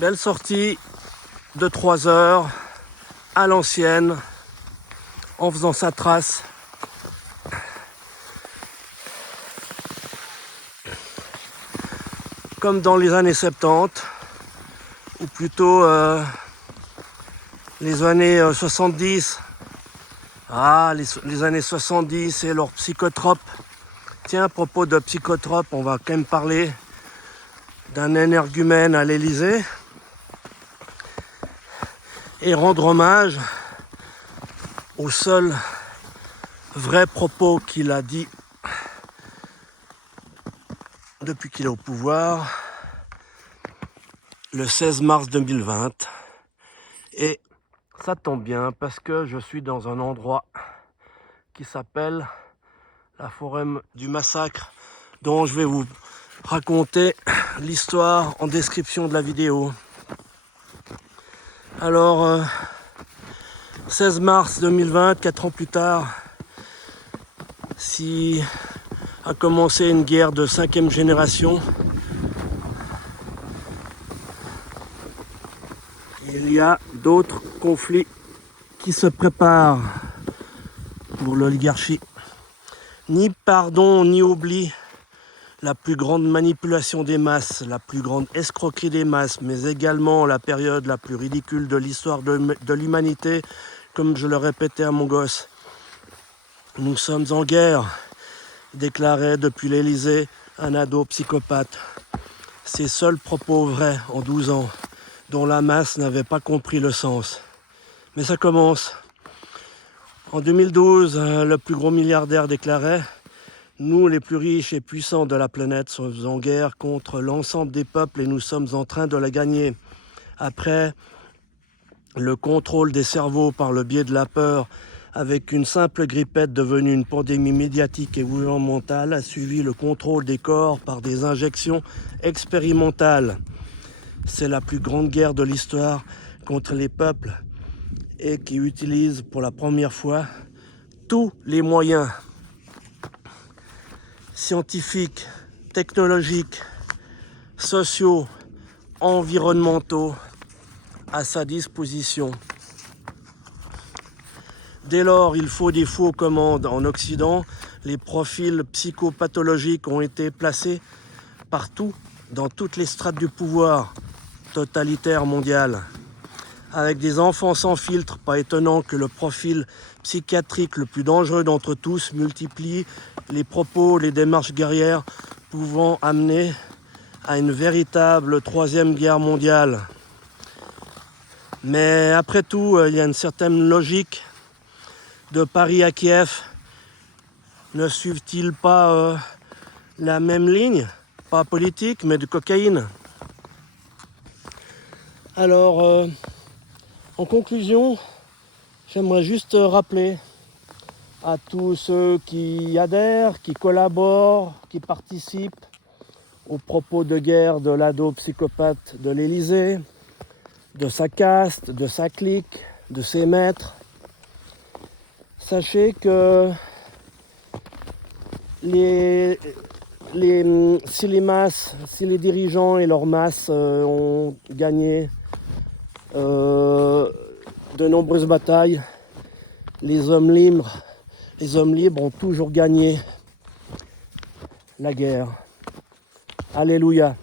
Belle sortie de 3 heures à l'ancienne en faisant sa trace. Comme dans les années 70 ou plutôt les années 70. Les années 70 et leurs psychotropes. Tiens, à propos de psychotropes, on va quand même parler d'un énergumène à l'Élysée et rendre hommage aux seuls vrais propos qu'il a dit depuis qu'il est au pouvoir, le 16 mars 2020. Et ça tombe bien parce que je suis dans un endroit qui s'appelle la forêt du massacre, dont je vais vous raconter l'histoire en description de la vidéo. Alors, 16 mars 2020, 4 ans plus tard, si a commencé une guerre de 5e génération, il y a d'autres conflits qui se préparent pour l'oligarchie. Ni pardon, ni oubli, la plus grande manipulation des masses, la plus grande escroquerie des masses, mais également la période la plus ridicule de l'histoire de l'humanité, comme je le répétais à mon gosse. Nous sommes en guerre, déclarait depuis l'Élysée un ado psychopathe. Ses seuls propos vrais en 12 ans, dont la masse n'avait pas compris le sens. Mais ça commence. En 2012, le plus gros milliardaire déclarait « Nous, les plus riches et puissants de la planète, sommes en guerre contre l'ensemble des peuples et nous sommes en train de la gagner. Après le contrôle des cerveaux par le biais de la peur, avec une simple grippette devenue une pandémie médiatique et gouvernementale, a suivi le contrôle des corps par des injections expérimentales. C'est la plus grande guerre de l'histoire contre les peuples et qui utilise pour la première fois tous les moyens scientifiques, technologiques, sociaux, environnementaux à sa disposition. Dès lors, il faut des faux commandes en Occident. Les profils psychopathologiques ont été placés partout, dans toutes les strates du pouvoir totalitaire mondial. Avec des enfants sans filtre, pas étonnant que le profil psychiatrique le plus dangereux d'entre tous multiplie les propos, les démarches guerrières pouvant amener à une véritable 3e guerre mondiale. Mais après tout, il y a une certaine logique. De Paris à Kiev, ne suivent-ils pas la même ligne? Pas politique, mais de cocaïne. Alors, en conclusion, j'aimerais juste rappeler à tous ceux qui adhèrent, qui collaborent, qui participent aux propos de guerre de l'ado psychopathe de l'Élysée, de sa caste, de sa clique, de ses maîtres. Sachez que si les dirigeants et leurs masses ont gagné de nombreuses batailles, les hommes libres ont toujours gagné la guerre. Alléluia.